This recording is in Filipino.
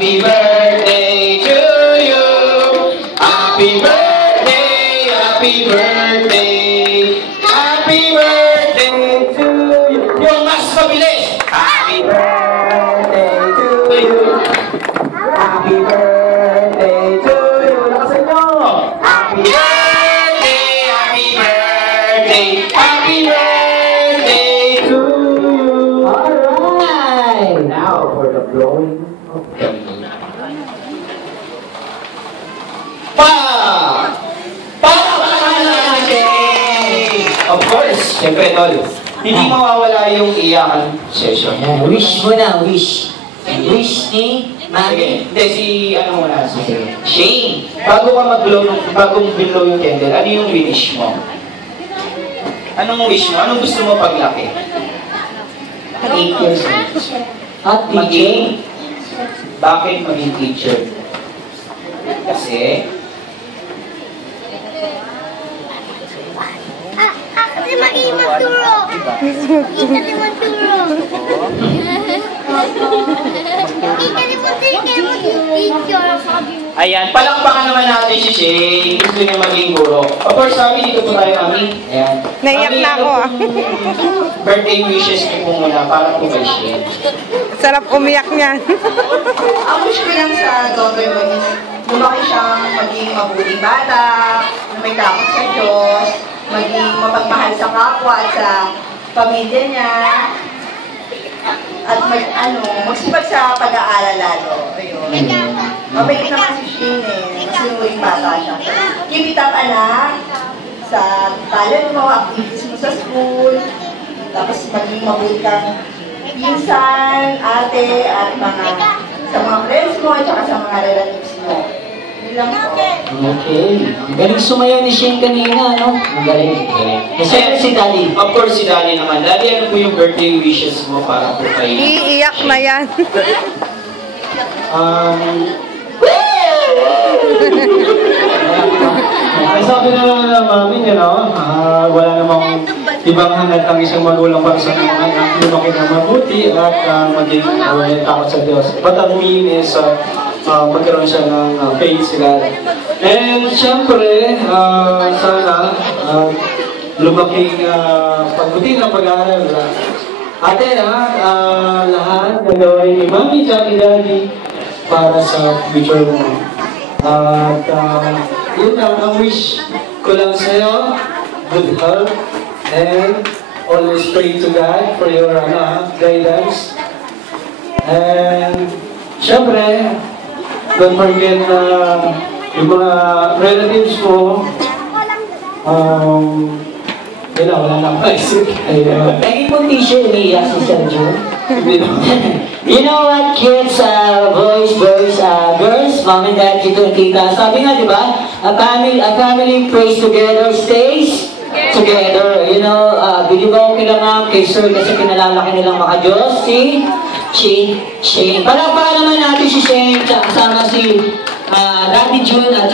Happy birthday to you. Happy birthday, happy birthday. Happy birthday to you. Yung mas mabilis. Happy birthday to you. Happy birthday to you. Lakasan nyo. Happy birthday, happy birthday. Happy birthday to you. Alright. Now for the blowing. Of course, siyempre tol, hindi mawawala yung iyakan session. Wish mo na, wish. Wish ni Mami. Hindi, si ano muna, si Shane. Bago ka mag-blow, bagong blow yung candle, ano yung wish mo? Anong wish mo? Anong gusto mo paglaki? 8 years old. At Maging? Bakit maging teacher? Kasi? Kasi maging magturo. Kasi magturo. Ayan, palakpakan naman natin si Shane. Gusto niya maging guro. Of course, Mami, dito po tayo, Mami. Ayan. Naiyak Mami, na ako, birthday wishes niyo po muna para po kay Shane. Sarap umiyak niyan. Ang wish ko lang sa daughter mo is lumaki siyang maging mabuting bata, na may takot sa Diyos, maging mapagmahal sa kapwa at sa pamilya niya, at magsipag sa pag-aaral lalo. Ayun. Mabait naman si Shane kasi huling bata siya. Keep it up, anak, sa talent mo, activities mo sa school, tapos maging mabuti kang pinsan, ate, at sa mga friends mo, at saka sa mga relatives mo. Yun lang po. Okay. Galing sumayaw ni Shane kanina, no? Magaling. Kasi si Daddy. Of course, si Daddy naman. Daddy, ano po yung birthday wishes mo para po kay Iiyak na yan. Ay, sabi na lang na mami, wala namang ibang hangat ang isang magulang para sa mga anak, lumaki na mabuti at maging takot sa Diyos. But ang mean is magkaroon siya ng faith sa God. And syempre, sana lumaking pagbuti ng pag-aaral. Ate, lahat gagawin ni Mami at ni Daddy para sa future mo. At yun lang ang wish ko lang sa'yo, good health, and always pray to God for your guidance. And syempre, don't forget na yung mga relatives mo, yun na, wala na maisip. Naging pong teacher niya si Sergio. You know what, kids, boys, girls, mom and dad, tito and tita, sabi nga, di ba, a family prays together, stays together. You know, believe ako kailangan kay Sir kasi pinalalaki nilang mga Diyos, si Shane. Palakpakan naman natin si Shane, kasama si Daddy June at